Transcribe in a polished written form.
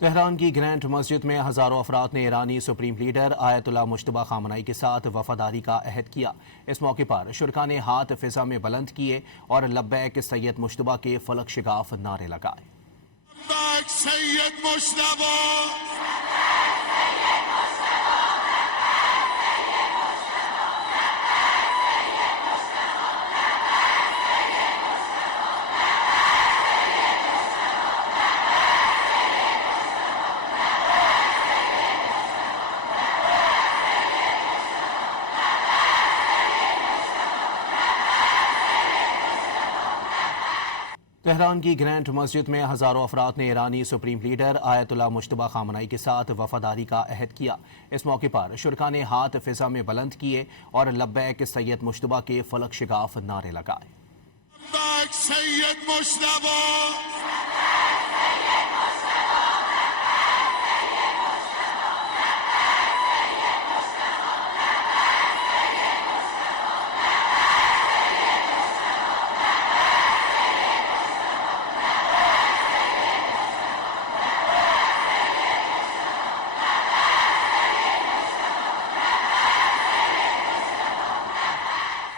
Tehran کی grand مسجد میں ہزاروں افراد نے ایرانی سپریم لیڈر آیت اللہ مجتبیٰ خامنہئی کے ساتھ وفاداری کا عہد کیا۔ اس موقع پر شرکاء نے ہاتھ فضا میں بلند کیے اور لبیک سید مجتبیٰ کے فلک شگاف نعرے لگائے۔ لبیک سید مجتبیٰ، تہران کی گرینڈ مسجد میں ہزاروں افراد نے ایرانی سپریم لیڈر آیت اللہ مجتبیٰ خامنہئی کے ساتھ وفاداری کا عہد کیا۔ اس موقع پر شرکاء نے ہاتھ فضا میں بلند کیے اور لبیک سید مجتبیٰ کے فلک شگاف نعرے لگائے۔ لبیک سید مجتبیٰ۔